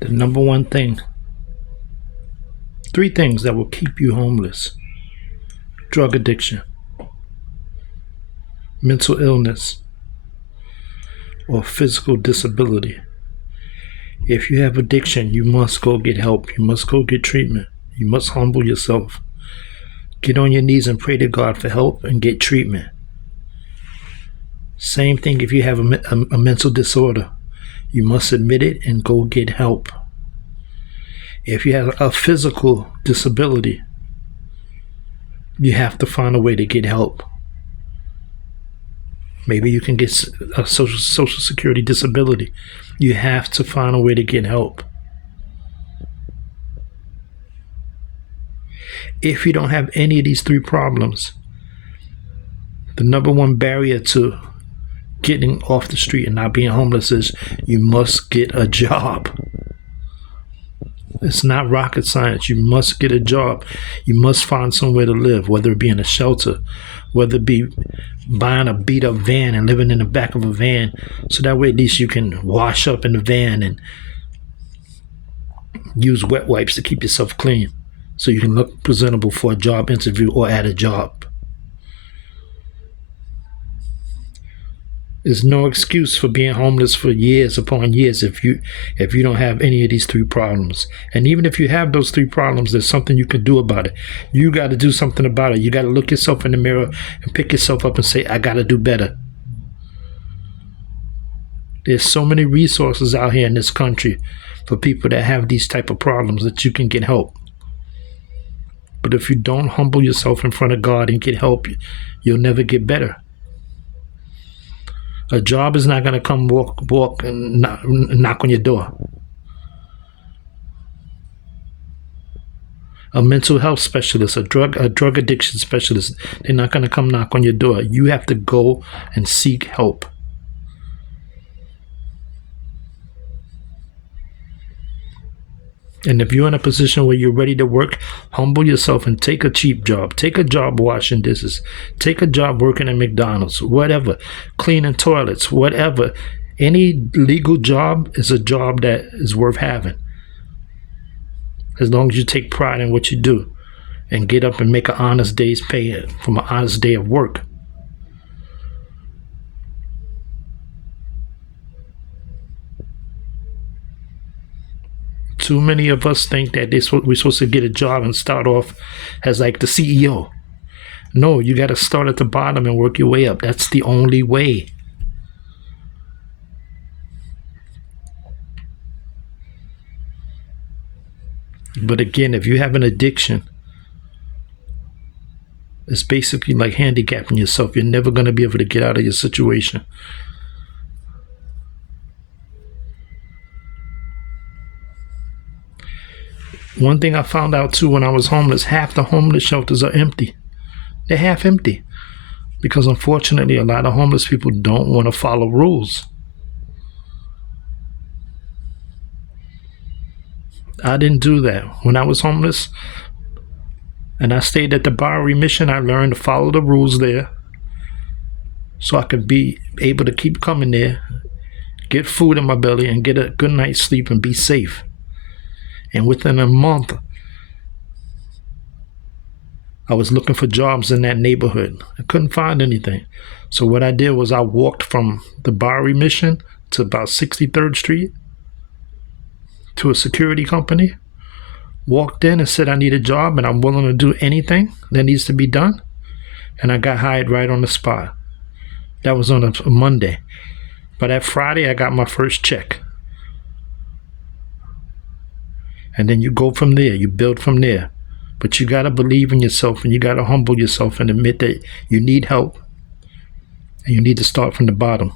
The number one thing, 3 things that will keep you homeless: drug addiction, mental illness, or physical disability. If you have addiction, you must go get help. You must go get treatment. You must humble yourself. Get on your knees and pray to God for help and get treatment. Same thing if you have a mental disorder. You must admit it and go get help. If you have a physical disability, you have to find a way to get help. Maybe you can get a social security disability. You have to find a way to get help. If you don't have any of these 3 problems, the number one barrier to getting off the street and not being homeless is you must get a job. It's not rocket science. You must get a job. You must find somewhere to live, whether it be in a shelter, whether it be buying a beat up van and living in the back of a van, so that way at least you can wash up in the van and use wet wipes to keep yourself clean so you can look presentable for a job interview or at a job. There's no excuse for being homeless for years upon years if you don't have any of these 3 problems. And even if you have those 3 problems, there's something you can do about it. You got to do something about it. You got to look yourself in the mirror and pick yourself up and say, I got to do better. There's so many resources out here in this country for people that have these type of problems that you can get help. But if you don't humble yourself in front of God and get help, you'll never get better. A job is not going to come walk and knock on your door. A mental health specialist, a drug addiction specialist, they're not going to come knock on your door. You have to go and seek help. And if you're in a position where you're ready to work, humble yourself and take a cheap job. Take a job washing dishes. Take a job working at McDonald's, whatever. Cleaning toilets, whatever. Any legal job is a job that is worth having. As long as you take pride in what you do and get up and make an honest day's pay from an honest day of work. Too many of us think that we're supposed to get a job and start off as like the CEO. No, you got to start at the bottom and work your way up. That's the only way. But again, if you have an addiction, it's basically like handicapping yourself. You're never going to be able to get out of your situation. One thing I found out too when I was homeless, half the homeless shelters are empty. They're half empty. Because unfortunately, a lot of homeless people don't want to follow rules. I didn't do that. When I was homeless and I stayed at the Bowery Mission, I learned to follow the rules there so I could be able to keep coming there, get food in my belly, and get a good night's sleep and be safe. And within a month, I was looking for jobs in that neighborhood. I couldn't find anything. So what I did was I walked from the Bowery Mission to about 63rd Street to a security company, walked in and said I need a job and I'm willing to do anything that needs to be done. And I got hired right on the spot. That was on a Monday. By that Friday, I got my first check. And then you go from there, you build from there. But you got to believe in yourself and you got to humble yourself and admit that you need help and you need to start from the bottom.